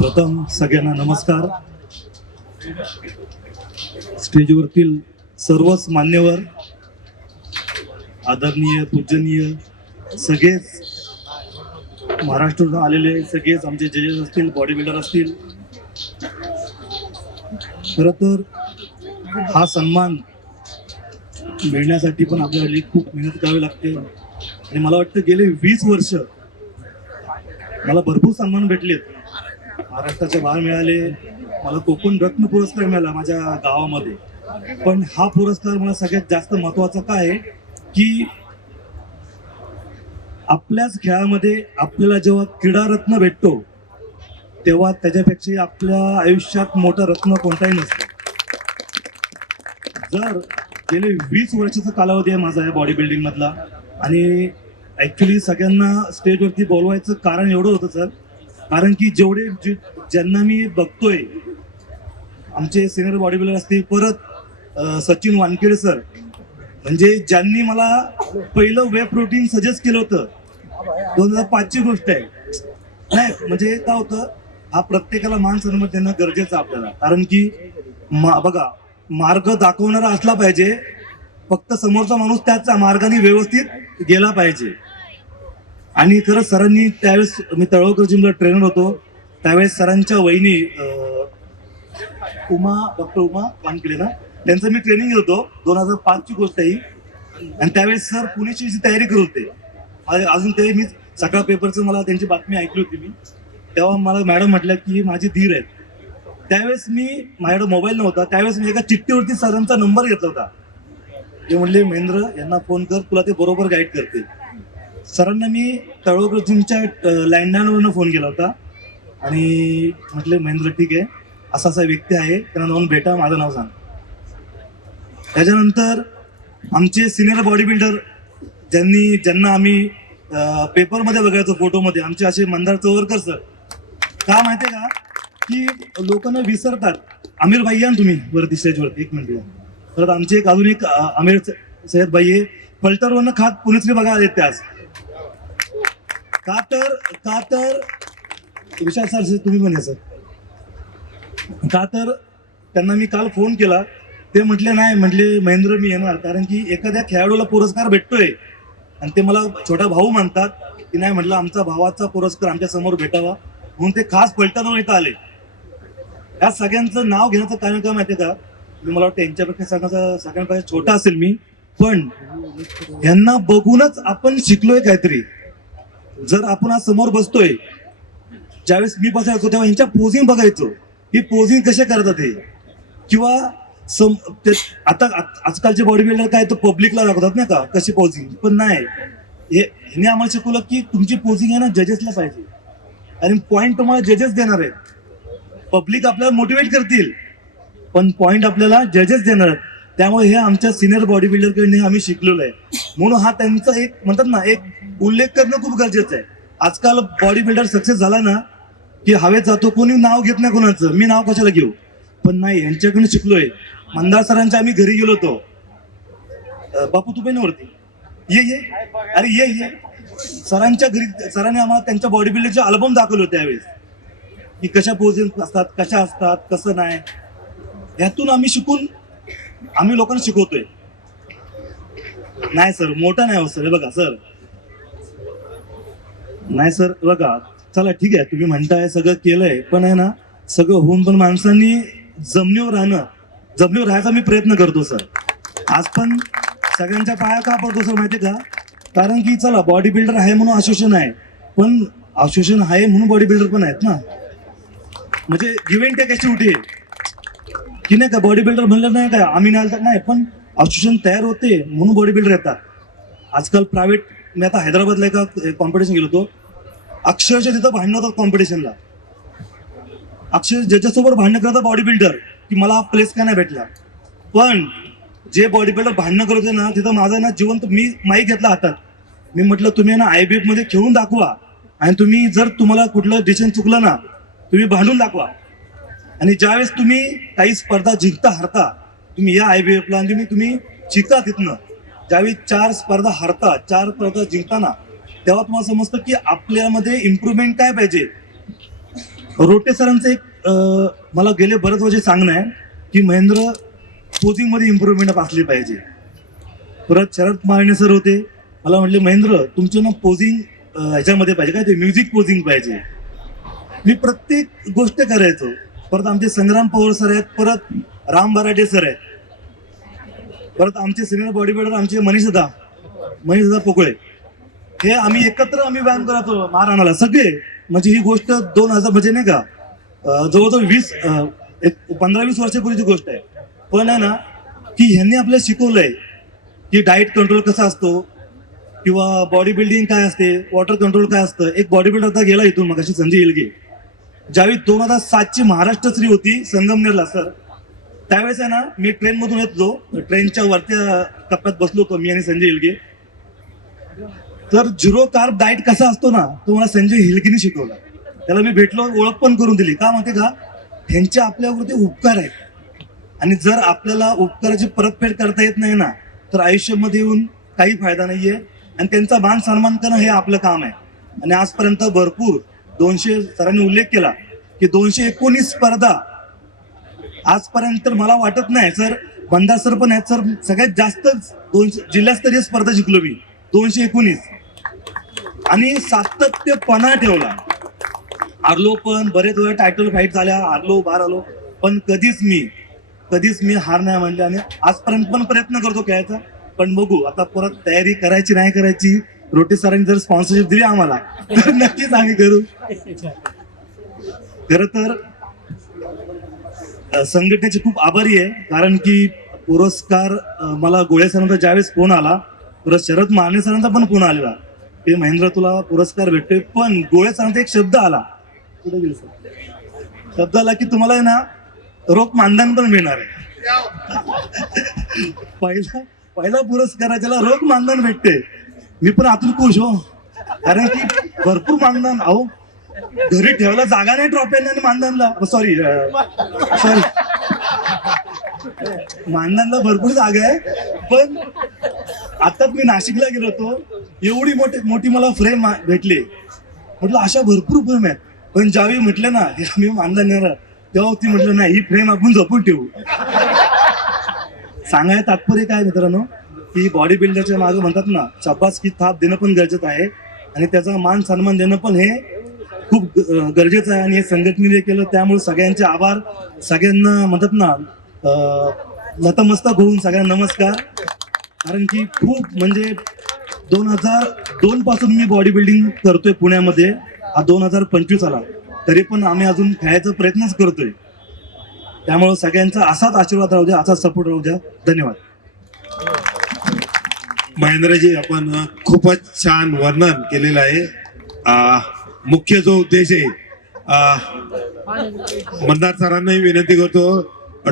प्रथम सगळ्यांना नमस्कार. स्टेजवरतील सर्वच मान्यवर आदरणीय पूजनीय सगळेच महाराष्ट्रातून आलेले सगळेच आमचे जजेस असतील बॉडी बिल्डर असतील. खर तर हा सन्मान मिळण्यासाठी पण आपल्याला खूप मेहनत करावी लागते. आणि मला वाटतं गेले वीस वर्ष मला भरपूर सन्मान भेटलेत. महाराष्ट्राचे बाहेर मिळाले मला कोकण रत्न पुरस्कार मिळाला माझ्या गावामध्ये. पण हा पुरस्कार मला सगळ्यात जास्त महत्त्वाचा काय आहे की आपल्याच खेळामध्ये आपल्याला जेव्हा क्रीडा रत्न भेटतो तेव्हा त्याच्यापेक्षा आपल्या आयुष्यात मोठा रत्न कोणताही नसतो. जर गेले वीस वर्षाचा कालावधी आहे माझा या बॉडी बिल्डिंग मधला आणि ऍक्च्युली सगळ्यांना स्टेजवरती बोलवायचं कारण एवढं होतं सर कारण की जेवढे ज्यांना मी बघतोय आमचे सिनियर बॉडी बिल्डर असतील परत सचिन वानखेडे सर म्हणजे ज्यांनी मला पहिलं वेब प्रोटीन सजेस्ट केलं होतं दोन हजार पाचची गोष्ट आहे. नाही म्हणजे काय होतं हा प्रत्येकाला मान सन्मान देणं गरजेचं आपल्याला. कारण की मा- बघा मार्ग दाखवणारा असला पाहिजे फक्त समोरचा माणूस त्याच मार्गाने व्यवस्थित गेला पाहिजे. आणि खरं सरांनी त्यावेळेस मी तळवकर जिमला ट्रेनर होतो. त्यावेळेस सरांच्या वहिनी उमा डॉक्टर उमा पानकिडेला त्यांचं मी ट्रेनिंग होतो. दोन हजार पाचची गोष्ट आहे ही. आणि त्यावेळेस सर पुण्याची तयारी करत होते अजून ते मी सकाळ पेपरचं मला त्यांची बातमी ऐकली होती मी. तेव्हा मला मॅडम म्हटल्या की माझे धीर आहेत. त्यावेळेस मी माझ्याकडे मोबाईल नव्हता. त्यावेळेस मी एका चिठ्ठीवरती सरांचा नंबर घेतला होता. ते म्हणले महेंद्र यांना फोन कर. तुला ते बरोबर गाईड करतील. सरांना मी तळोकर जिमच्या लँडलाईनवरनं फोन केला होता. आणि म्हटले महेंद्र ठीक आहे. असा असा व्यक्ती आहे. त्यांना जाऊन भेटा. माझं नाव सांग. त्याच्यानंतर आमचे सिनियर बॉडी बिल्डर ज्यांनी ज्यांना आम्ही पेपरमध्ये बघायचो फोटोमध्ये आमचे असे मंदार चौरकर सर. का माहितीये का? की लोकांना विसरतात. आमिर भाई या ना तुम्ही वरती स्टेजवरती एक मिनिट या. परत आमचे एक अजून एक आमिर सय्यद भाई आहे. फलटरवरनं खात पुणेतली बघा येते आज का तर का तर विशाल सर तुम्ही म्हणे सर. का तर त्यांना मी काल फोन केला. ते म्हटले नाही म्हटले महेंद्र मी येणार. कारण की एखाद्या खेळाडूला पुरस्कार भेटतोय. आणि ते मला छोटा भाऊ म्हणतात की नाही म्हटलं आमचा भावाचा पुरस्कार आमच्यासमोर भेटावा. म्हणून ते खास पलटणवर इथं आले. या सगळ्यांचं नाव घेण्याचं कारण काय माहितीये का? मी मला वाटतं यांच्यापेक्षा सगळ्यांचा सगळ्यांपेक्षा छोटा असेल मी. पण यांना बघूनच आपण शिकलोय काहीतरी. जर आपण आज समोर बसतोय ज्यावेळेस मी बसायचो तेव्हा ह्यांच्या पोझिंग बघायचो. ही पोझिंग कशा करतात हे? किंवा सम ते आता आजकालचे बॉडी बिल्डर काय तर पब्लिकला दाखवतात ना का कशी पोझिंग पण नाही. हे ह्याने आम्हाला शिकवलं की तुमची पोझिंग आहे ना जजेसला पाहिजे. आणि पॉईंट तुम्हाला जजेस देणार आहेत. पब्लिक आपल्याला मोटिवेट करतील. पण पॉईंट आपल्याला जजेस देणार आहेत. त्यामुळे हे आमच्या सिनियर बॉडी बिल्डरकडे आम्ही शिकलेलो आहे. म्हणून हा त्यांचा एक म्हणतात ना एक उल्लेख करणं खूप गरजेचं आहे. आजकाल बॉडी बिल्डर सक्सेस झाला ना की हवेत जातो कोणी नाव घेत नाही कोणाचं. मी नाव कशाला घेऊ? पण नाही यांच्याकडून शिकलोय. मंदार सरांच्या आम्ही घरी गेलो होतो. बापू तू पेनवरती वरती? ये ये. अरे ये ये. सरांच्या घरी सरांनी आम्हाला त्यांच्या बॉडी बिल्डरचे अल्बम दाखवले होते त्यावेळेस की कशा पोझिशन असतात कशा असतात कसं नाही. यातून आम्ही शिकून आम्ही लोकांना शिकवतोय. नाही सर. मोठा नाही हो सर. हे बघा सर. नाही सर. बघा चला ठीक आहे. तुम्ही म्हणताय सगळं केलंय. पण आहे ना सगळं होऊन पण माणसांनी जमिनीवर राहणं जमिनीवर राहायचा मी प्रयत्न करतो सर. आज पण सगळ्यांच्या पाया का पडतो सर माहितीये का? कारण की चला बॉडी बिल्डर आहे म्हणून आश्वासन आहे. पण आश्वासन आहे म्हणून बॉडी बिल्डर पण आहेत ना. म्हणजे गिव्ह टेक अशी उठी आहे. की नाही का बॉडी बिल्डर म्हणलं नाही का आम्ही नाही तर नाही पण असोसिएशन तयार होते म्हणून बॉडी बिल्डर येतात. आजकाल प्रायव्हेट मी आता हैदराबादला एका कॉम्पिटिशन गेलो होतो. अक्षरशः तिथं भांडणं होतात कॉम्पिटिशनला अक्षर ज्याच्यासोबत भांडणं करतात बॉडी बिल्डर की मला हा प्लेस का नाही भेटला. पण जे बॉडी बिल्डर भांडणं करत होते ना तिथं माझा ना जिवंत मी माईक घेतला हातात. मी म्हटलं तुम्ही ना आय बी एफमध्ये खेळून दाखवा. आणि तुम्ही जर तुम्हाला कुठलं डिसिजन चुकलं ना तुम्ही भांडून दाखवा. आणि ज्यावेळेस तुम्ही काही स्पर्धा जिंकता हरता तुम्ही या आय बी एफला आणि तुम्ही तुम्ही शिकता तिथनं. ज्यावेळी चार स्पर्धा हरता चार स्पर्धा जिंकताना तेव्हा तुम्हाला समजतं की आपल्यामध्ये इम्प्रुव्हमेंट काय पाहिजे? रोटे सरांचं एक मला गेले बरेच वर्ष सांगणं आहे की महेंद्र पोझिंग इम्प्रूव्हमेंट इम्प्रुव्हमेंट असली पाहिजे. परत शरद मारणे सर होते. मला म्हटले महेंद्र तुमचं ना पोझिंग ह्याच्यामध्ये पाहिजे काय? ते म्युझिक पोझिंग पाहिजे. मी प्रत्येक गोष्ट करायचो. परत आमचे संग्राम पवार सर आहेत परत राम बराटे सर आहेत. परत आमचे सिनियर बॉडी बिल्डर आमचे मनीषदा मनीषदा पोकळे. हे आम्ही एकत्र आम्ही व्यायाम करतो महाराणाला. सगळे. म्हणजे ही गोष्ट दोन हजार म्हणजे नाही का जवळजवळ वीस एक पंधरा वीस वर्षापूर्वीची गोष्ट आहे. पण आहे ना की ह्यांनी आपल्याला शिकवलंय की डाएट कंट्रोल कसा असतो किंवा बॉडी बिल्डिंग काय असते वॉटर कंट्रोल काय असतं. एक बॉडी बिल्डर आता गेला इथून मग संजय की ज्यावेळी दोन हजार सातची महाराष्ट्र श्री होती संगमनेरला सर त्यावेळेस आहे ना मी ट्रेन मधून येत ट्रेनच्या वरच्या टप्प्यात बसलो होतो मी आणि संजय हिलगे. तर झिरो कार्ब डाएट कसा असतो ना तो मला संजय हिलगेने शिकवला. त्याला मी भेटलो ओळख पण करून दिली. का माहिती का? ह्यांच्या आपल्यावरती उपकार आहेत. आणि जर आपल्याला उपकाराची परतफेड करता येत नाही ना तर आयुष्यामध्ये येऊन काही फायदा नाहीये. आणि त्यांचा मान सन्मान करणं हे आपलं काम आहे. आणि आजपर्यंत भरपूर दोनशे सरांनी उल्लेख केला की दोनशे एकोणीस स्पर्धा आजपर्यंत तर मला वाटत नाही सर. बंदा सर पण आहेत सर. सगळ्यात जास्त दोनशे जिल्हास्तरीय स्पर्धा जिंकलो मी दोनशे एकोणीस. आणि सातत्यपणा ठेवला. हारलो पण बरेच वेळ टायटल फाईट झाल्या हारलो बार आलो. पण कधीच मी कधीच मी हार नाही म्हणले आणि आजपर्यंत पण प्रयत्न करतो खेळायचा. पण बघू आता परत तयारी करायची नाही करायची रोटे सरांनी जर स्पॉन्सरशिप दिली आम्हाला तर नक्कीच आम्ही करू. खर तर संघटनेचे खूप आभारी आहे कारण की पुरस्कार मला गोळे सरांचा ज्यावेळेस फोन आला परत शरद माने सरांचा पण फोन आलेला. की महेंद्र तुला पुरस्कार भेटतोय पण गोळे सरांचा एक शब्द आला. शब्द आला की तुम्हाला आहे ना रोख मानधन पण मिळणार आहे. पहिला पहिला पुरस्कार आहे त्याला रोख मानधन भेटते मी पण आतून खुश हो. कारण की भरपूर मानधन अहो. घरी ठेवला जागा नाही ट्रॉफीला आणि मानधनला. सॉरी सॉरी मानधनला भरपूर जागा आहे पण आताच मी नाशिकला गेलो होतो. एवढी मोठी मोठी मला फ्रेम भेटली. म्हटलं अशा भरपूर फ्रेम आहेत. पण ज्यावेळी म्हटलं ना हे आम्ही मानधन देणार तेव्हा ती म्हटलं नाही ही फ्रेम आपण जपून ठेवू. सांगायला तात्पर्य काय मित्रांनो? की बॉडी बिल्डरच्या मागे म्हणतात ना शाबास की थाप देणं पण गरजेचं आहे. आणि त्याचा मान सन्मान देणं पण हे खूप गरजेचं आहे. आणि हे संघटनेने केलं त्यामुळे सगळ्यांचे आभार. सगळ्यांना म्हणतात ना नतमस्तक होऊन सगळ्यांना नमस्कार. कारण की खूप म्हणजे दोन हजार दोन पासून मी बॉडी बिल्डिंग करतोय पुण्यामध्ये. हा दोन हजार पंचवीस आला. तरी पण आम्ही अजून खेळायचा प्रयत्नच करतोय. त्यामुळे सगळ्यांचा असाच आशीर्वाद राहू द्या असाच सपोर्ट राहू द्या. धन्यवाद. महेंद्रजी आपण खूपच छान वर्णन केलेलं आहे. मुख्य जो उद्देश आहे मंदार सरांनाही विनंती करतो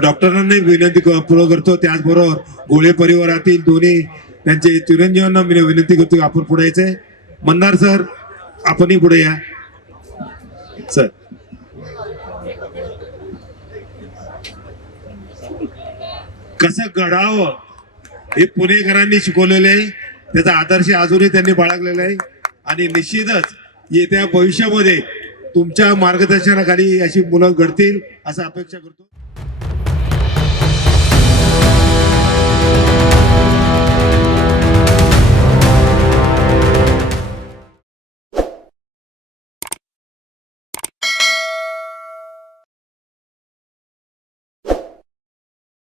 डॉक्टरांनाही विनंती पूर्ण करतो. त्याचबरोबर गोळे परिवारातील दोन्ही त्यांचे चिरंजीवांना मी विनंती करतो आपण पुढे यायचंय. मंदार सर आपणही पुढे या. सर. कसं घडावं? हे पुणेकरांनी शिकवलेले आहे. त्याचा आदर्श अजूनही त्यांनी बाळगलेला आहे. आणि निश्चितच येत्या भविष्यामध्ये तुमच्या मार्गदर्शनाखाली अशी मुलं घडतील असं अपेक्षा करतो.